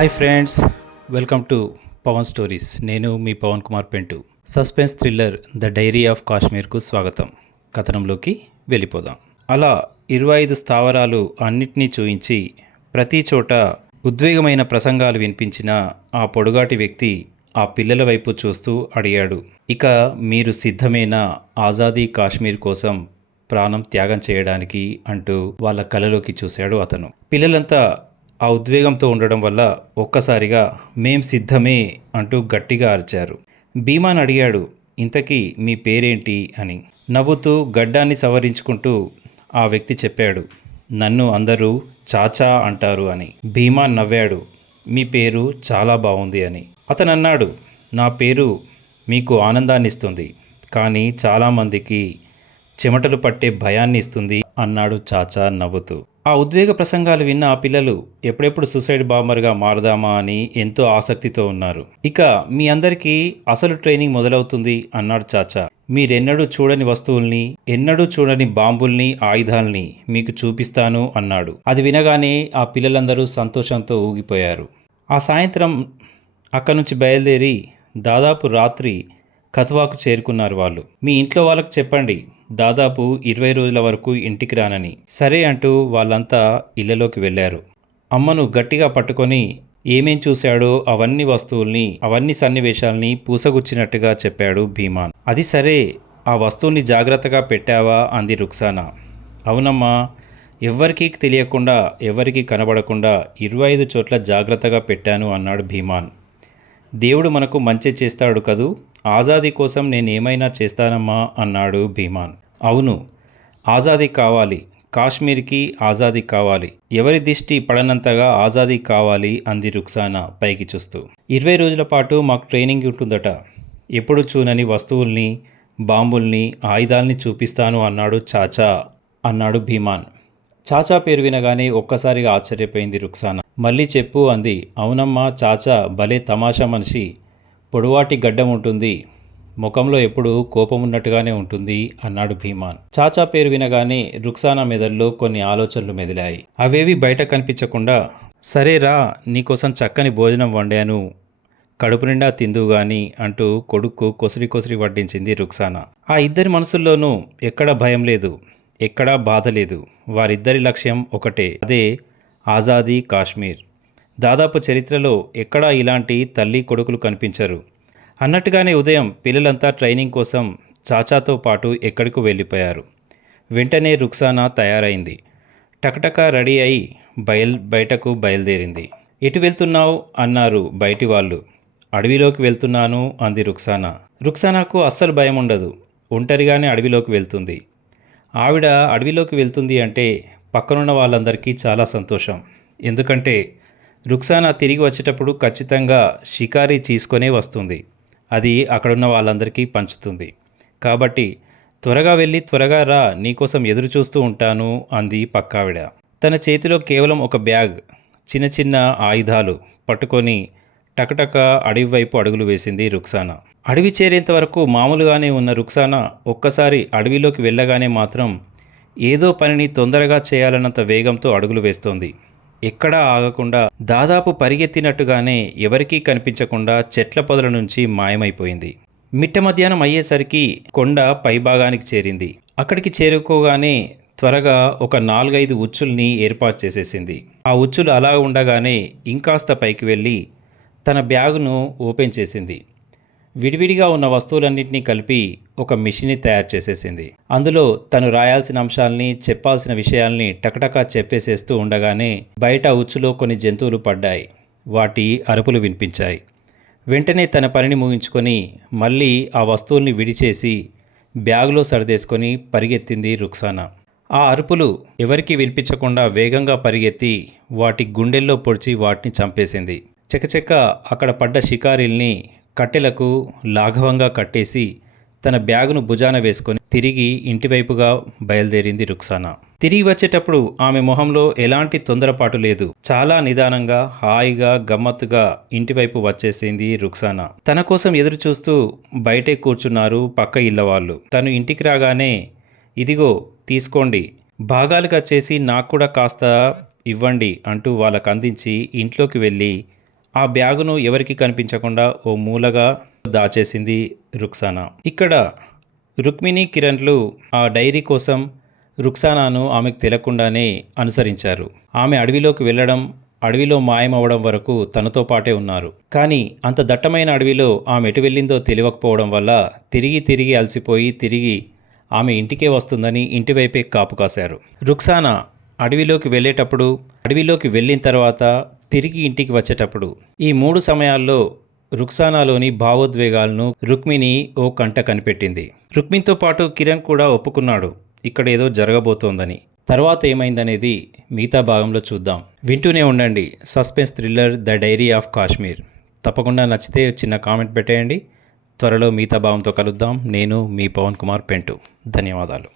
Hi friends, welcome to Pavan stories. నేను మీ Pavan Kumar Pentu. Suspense thriller the diary of కాశ్మీర్కు స్వాగతం. కథనంలోకి వెళ్ళిపోదాం. అలా 25 స్థావరాలు అన్నిటినీ చూయించి ప్రతి చోట ఉద్వేగమైన ప్రసంగాలు వినిపించిన ఆ పొడుగాటి వ్యక్తి ఆ పిల్లల వైపు చూస్తూ అడిగాడు, ఇక మీరు సిద్ధమేనా ఆజాదీ కాశ్మీర్ కోసం ప్రాణం త్యాగం చేయడానికి అంటూ వాళ్ళ కళ్ళలోకి చూశాడు అతను. పిల్లలంతా ఆ ఉద్వేగంతో ఉండడం వల్ల ఒక్కసారిగా మేం సిద్ధమే అంటూ గట్టిగా అరిచారు. భీమాన్ అడిగాడు, ఇంతకీ మీ పేరేంటి అని. నవ్వుతూ గడ్డాన్ని సవరించుకుంటూ ఆ వ్యక్తి చెప్పాడు, నన్ను అందరూ చాచా అంటారు అని. భీమాన్ నవ్వాడు, మీ పేరు చాలా బాగుంది అని. అతను అన్నాడు, నా పేరు మీకు ఆనందాన్ని ఇస్తుంది, కానీ చాలామందికి చెమటలు పట్టే భయాన్ని ఇస్తుంది అన్నాడు చాచా నవ్వుతూ. ఆ ఉద్వేగ ప్రసంగాలు విన్న ఆ పిల్లలు ఎప్పుడెప్పుడు సూసైడ్ బాంబర్గా మారదామా అని ఎంతో ఆసక్తితో ఉన్నారు. ఇక మీ అందరికీ అసలు ట్రైనింగ్ మొదలవుతుంది అన్నాడు చాచా. మీరెన్నడూ చూడని వస్తువుల్ని, ఎన్నడూ చూడని బాంబుల్ని, ఆయుధాల్ని మీకు చూపిస్తాను అన్నాడు. అది వినగానే ఆ పిల్లలందరూ సంతోషంతో ఊగిపోయారు. ఆ సాయంత్రం అక్కడి నుంచి బయలుదేరి దాదాపు రాత్రి కథువాకు చేరుకున్నారు వాళ్ళు. మీ ఇంట్లో వాళ్ళకు చెప్పండి, దాదాపు 20 రోజుల వరకు ఇంటికి రానని. సరే అంటూ వాళ్ళంతా ఇళ్లలోకి వెళ్ళారు. అమ్మను గట్టిగా పట్టుకొని ఏమేం చూశాడో అవన్నీ వస్తువుల్ని, అవన్నీ సన్నివేశాల్ని పూసగుచ్చినట్టుగా చెప్పాడు భీమాన్. అది సరే, ఆ వస్తువుని జాగ్రత్తగా పెట్టావా అంది రుక్సానా. అవునమ్మా, ఎవ్వరికీ తెలియకుండా, ఎవరికీ కనబడకుండా 25 చోట్ల జాగ్రత్తగా పెట్టాను అన్నాడు భీమాన్. దేవుడు మనకు మంచి చేస్తాడు కదూ, ఆజాదీ కోసం నేనేమైనా చేస్తానమ్మా అన్నాడు భీమాన్. అవును, ఆజాదీ కావాలి, కాశ్మీర్కి ఆజాదీ కావాలి, ఎవరి దిష్టి పడనంతగా ఆజాదీ కావాలి అంది రుక్సానా పైకి చూస్తూ. 20 రోజుల పాటు మాకు ట్రైనింగ్ ఉంటుందట, ఎప్పుడు చూనని వస్తువుల్ని, బాంబుల్ని, ఆయుధాల్ని చూపిస్తాను అన్నాడు చాచా అన్నాడు భీమాన్. చాచా పేరు వినగానే ఒక్కసారిగా ఆశ్చర్యపోయింది రుక్సానా. మళ్ళీ చెప్పు అంది. అవునమ్మా, చాచా భలే తమాషా మనిషి, పొడవాటి గడ్డం ఉంటుంది, ముఖంలో ఎప్పుడు కోపం ఉన్నట్టుగానే ఉంటుంది అన్నాడు భీమాన్. చాచా పేరు వినగానే రుక్సానా మెదడులో కొన్ని ఆలోచనలు మెదిలాయి. అవేవి బయట కనిపించకుండా, సరేరా నీకోసం చక్కని భోజనం వండాను, కడుపు నిండా తిందుగాని అంటూ కొడుక్కు కొసిరి కొసిరి వడ్డించింది రుక్సానా. ఆ ఇద్దరి మనసుల్లోనూ ఎక్కడా భయం లేదు, ఎక్కడా బాధ లేదు. వారిద్దరి లక్ష్యం ఒకటే, అదే ఆజాదీ కాశ్మీర్. దాదాపు చరిత్రలో ఎక్కడా ఇలాంటి తల్లి కొడుకులు కనిపించరు. అన్నట్టుగానే ఉదయం పిల్లలంతా ట్రైనింగ్ కోసం చాచాతో పాటు ఎక్కడికి వెళ్ళిపోయారు. వెంటనే రుక్సానా తయారైంది. టకటక రెడీ అయి బయటకు బయలుదేరింది. ఎటు వెళ్తున్నావు అన్నారు బయటి వాళ్ళు. అడవిలోకి వెళ్తున్నాను అంది రుక్సానా. రుక్సానాకు అస్సలు భయం ఉండదు, ఒంటరిగానే అడవిలోకి వెళ్తుంది. ఆవిడ అడవిలోకి వెళ్తుంది అంటే పక్కనున్న వాళ్ళందరికీ చాలా సంతోషం. ఎందుకంటే రుక్సానా తిరిగి వచ్చేటప్పుడు ఖచ్చితంగా షికారీ తీసుకొనే వస్తుంది. అది అక్కడున్న వాళ్ళందరికీ పంచుతుంది. కాబట్టి త్వరగా వెళ్ళి త్వరగా రా, నీకోసం ఎదురు చూస్తూ ఉంటాను అంది పక్కావిడ. తన చేతిలో కేవలం ఒక బ్యాగ్, చిన్న చిన్న ఆయుధాలు పట్టుకొని టకటక అడవి వైపు అడుగులు వేసింది రుక్సానా. అడవి చేరేంత వరకు మామూలుగానే ఉన్న రుక్సానా ఒక్కసారి అడవిలోకి వెళ్ళగానే మాత్రం ఏదో పనిని తొందరగా చేయాలన్నంత వేగంతో అడుగులు వేస్తోంది. ఎక్కడా ఆగకుండా దాదాపు పరిగెత్తినట్టుగానే ఎవరికీ కనిపించకుండా చెట్ల పొదల నుంచి మాయమైపోయింది. మిట్ట మధ్యాహ్నం అయ్యేసరికి కొండ పైభాగానికి చేరింది. అక్కడికి చేరుకోగానే త్వరగా ఒక 4-5 ఉచ్చుల్ని ఏర్పాటు చేసేసింది. ఆ ఉచ్చులు అలా ఉండగానే ఇంకాస్త పైకి వెళ్ళి తన బ్యాగును ఓపెన్ చేసింది. విడివిడిగా ఉన్న వస్తువులన్నింటినీ కలిపి ఒక మిషన్ని తయారు చేసేసింది. అందులో తను రాయాల్సిన అంశాల్ని, చెప్పాల్సిన విషయాల్ని టకటకా చెప్పేసేస్తూ ఉండగానే బయట ఉచ్చులో కొన్ని జంతువులు పడ్డాయి. వాటి అరుపులు వినిపించాయి. వెంటనే తన పనిని ముగించుకొని మళ్ళీ ఆ వస్తువుల్ని విడిచేసి బ్యాగులో సర్దేసుకొని పరిగెత్తింది రుక్సానా. ఆ అరుపులు ఎవరికీ వినిపించకుండా వేగంగా పరిగెత్తి వాటి గుండెల్లో పొడిచి వాటిని చంపేసింది. చకచక అక్కడ పడ్డ షికారీల్ని కట్టెలకు లాఘవంగా కట్టేసి తన బ్యాగును భుజాన వేసుకొని తిరిగి ఇంటివైపుగా బయలుదేరింది రుక్సానా. తిరిగి వచ్చేటప్పుడు ఆమె మొహంలో ఎలాంటి తొందరపాటు లేదు. చాలా నిదానంగా, హాయిగా, గమ్మత్తుగా ఇంటివైపు వచ్చేసింది రుక్సానా. తన కోసం ఎదురు చూస్తూ బయటే కూర్చున్నారు పక్క ఇళ్ళ వాళ్ళు. తను ఇంటికి రాగానే, ఇదిగో తీసుకోండి, భాగాలుగా చేసి నాకు కూడా కాస్త ఇవ్వండి అంటూ వాళ్ళకు అందించి ఇంట్లోకి వెళ్ళి ఆ బ్యాగును ఎవరికి కనిపించకుండా ఓ మూలగా దాచేసింది రుక్సానా. ఇక్కడ రుక్మిణి, కిరణ్లు ఆ డైరీ కోసం రుక్సానాను ఆమెకు తెలియకుండానే అనుసరించారు. ఆమె అడవిలోకి వెళ్ళడం, అడవిలో మాయమవడం వరకు తనతో పాటే ఉన్నారు. కానీ అంత దట్టమైన అడవిలో ఆమె ఎటు వెళ్ళిందో తెలియకపోవడం వల్ల తిరిగి అలసిపోయి తిరిగి ఆమె ఇంటికే వస్తుందని ఇంటివైపే కాపు కాశారు. రుక్సానా అడవిలోకి వెళ్ళేటప్పుడు, అడవిలోకి వెళ్ళిన తర్వాత తిరిగి ఇంటికి వచ్చేటప్పుడు ఈ 3 సమయాల్లో రుక్సానాలోని భావోద్వేగాలను రుక్మిణి ఓ కంట కనిపెట్టింది. రుక్మిణితో పాటు కిరణ్ కూడా ఒప్పుకున్నాడు ఇక్కడ ఏదో జరగబోతోందని. తర్వాత ఏమైందనేది మిగతా భాగంలో చూద్దాం. వింటూనే ఉండండి suspense thriller the diary of Kashmir. తప్పకుండా నచ్చితే చిన్న కామెంట్ పెట్టేయండి. త్వరలో మిగతా భాగంతో కలుద్దాం. నేను మీ పవన్ కుమార్ పెంటు. ధన్యవాదాలు.